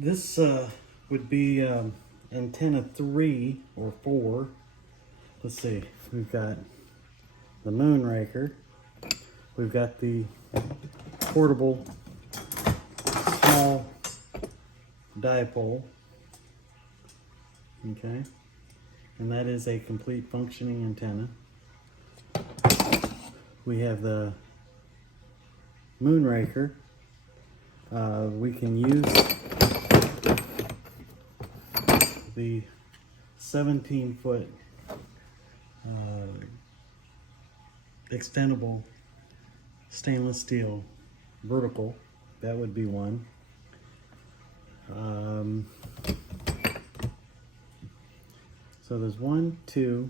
This would be antenna 3 or 4. Let's see, we've got the moonraker, we've got the portable small dipole, okay, and that is a complete functioning antenna. We have the moonraker. We can use the 17-foot extendable stainless steel vertical. That would be one. So there's 1, 2.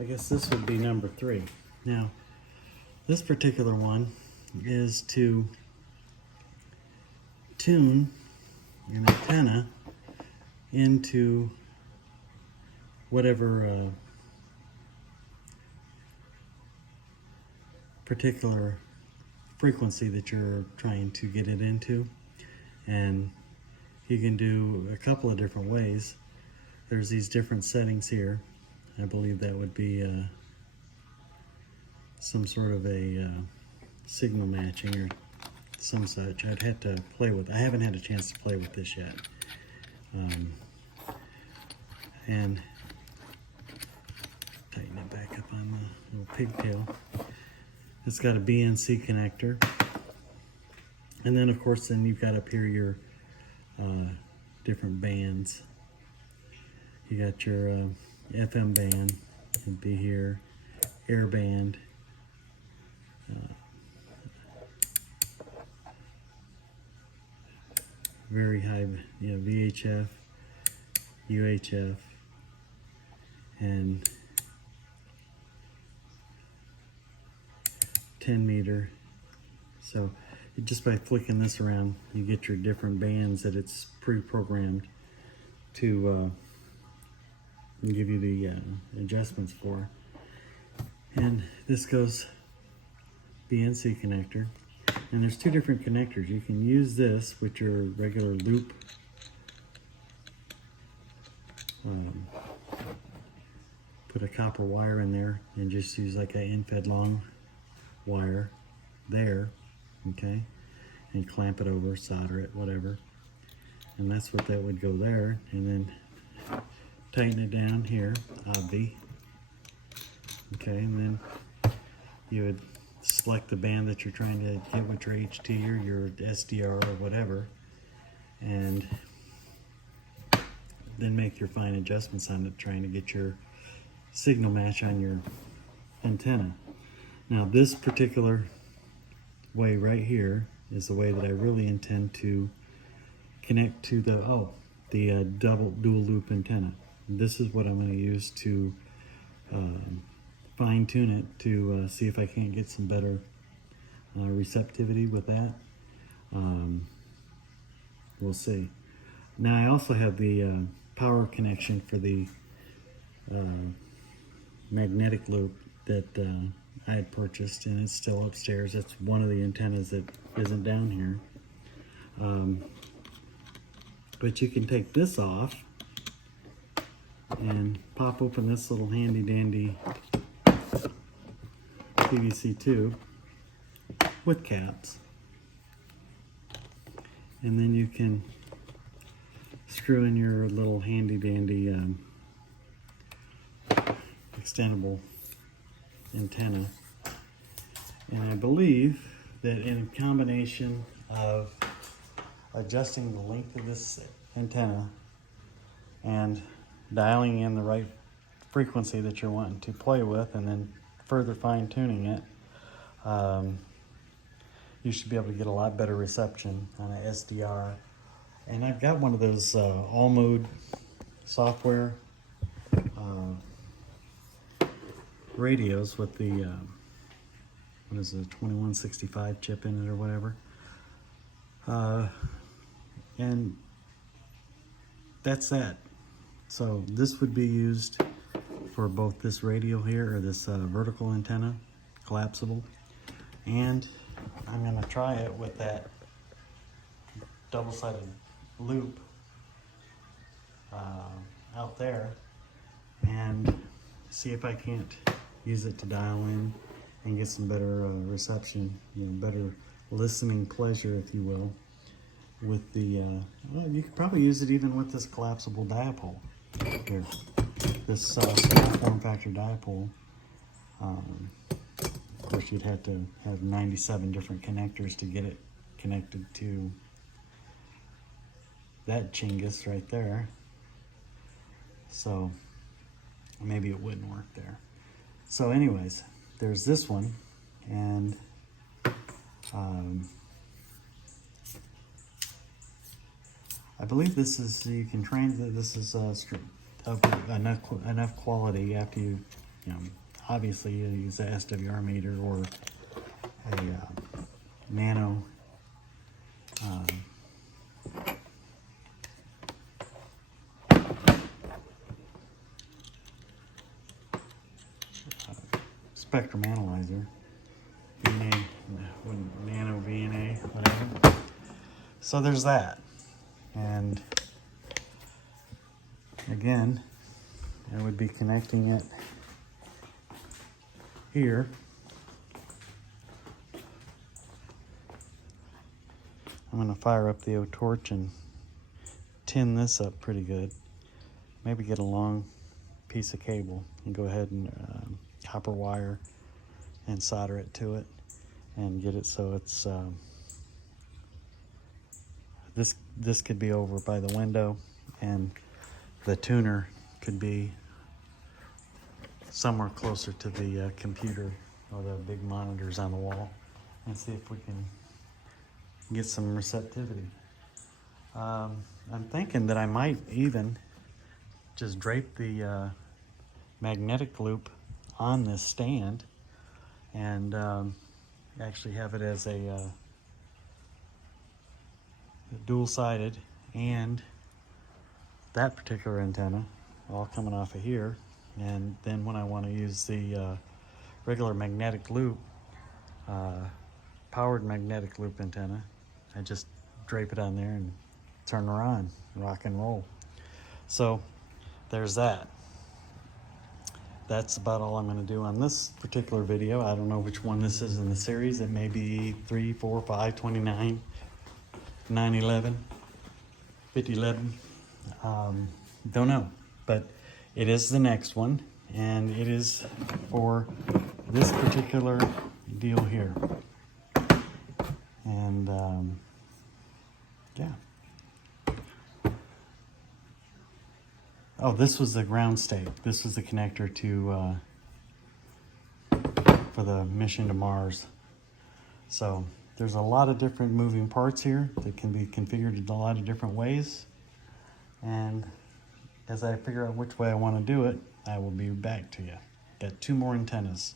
I guess this would be number 3. Now, this particular one is to tune an antenna into whatever particular frequency that you're trying to get it into, and you can do a couple of different ways. There's these different settings here. I believe that would be some sort of a signal matching or some such. I'd have to play with. I haven't had a chance to play with this yet. And tighten it back up on the little pigtail. It's got a BNC connector, and then of course then you've got up here your different bands. You got your FM band, it'd be here, air band, very high, VHF, UHF, and 10 meter. So just by flicking this around, you get your different bands that it's pre-programmed to give you the adjustments for. And this goes BNC connector. And there's 2 different connectors. You can use this with your regular loop put a copper wire in there and just use like an end-fed long wire there, okay, and clamp it over, solder it, whatever, and that's what that would go there. And then tighten it down here, obvi, okay, and then you would select the band that you're trying to get with your HT or your SDR or whatever, and then make your fine adjustments on it, trying to get your signal match on your antenna. Now this particular way right here is the way that I really intend to connect to the dual loop antenna. This is what I'm going to use to fine tune it to see if I can't get some better receptivity with that. We'll see. Now I also have the power connection for the magnetic loop that I had purchased, and it's still upstairs. That's one of the antennas that isn't down here. But you can take this off and pop open this little handy dandy PVC tube with caps, and then you can screw in your little handy dandy extendable antenna. And I believe that in combination of adjusting the length of this antenna and dialing in the right frequency that you're wanting to play with, and then further fine-tuning it, you should be able to get a lot better reception on an SDR. And I've got one of those all-mode software radios with the what is it, 2165 chip in it or whatever, and that's that. So this would be used for both this radio here, or this vertical antenna, collapsible, and I'm gonna try it with that double-sided loop out there and see if I can't use it to dial in and get some better reception, better listening pleasure, if you will, with the, well, you could probably use it even with this collapsible dipole here, this small form factor dipole. Of course, you'd have to have 97 different connectors to get it connected to that chingus right there. So maybe it wouldn't work there. So anyways, there's this one, and I believe this is, you can train that this is enough quality after you obviously you use a SDR meter or a nano spectrum analyzer, nano VNA, whatever. So there's that. And again, I would be connecting it here. I'm going to fire up the O torch and tin this up pretty good. Maybe get a long piece of cable and go ahead and copper wire and solder it to it and get it so it's this could be over by the window, and the tuner could be somewhere closer to the computer or the big monitors on the wall, and see if we can get some receptivity. I'm thinking that I might even just drape the magnetic loop on this stand and actually have it as a dual-sided, and that particular antenna all coming off of here, and then when I want to use the regular magnetic loop, powered magnetic loop antenna, I just drape it on there and turn her on, rock and roll. So there's that. That's about all I'm going to do on this particular video. I don't know which one this is in the series. It may be 3, 4, 5, 29, 9, 11, 50, 11. Don't know, but it is the next one, and it is for this particular deal here. And yeah. Oh, this was the ground state. This was the connector to for the mission to Mars. So there's a lot of different moving parts here that can be configured in a lot of different ways. And as I figure out which way I want to do it, I will be back to you. Got 2 more antennas.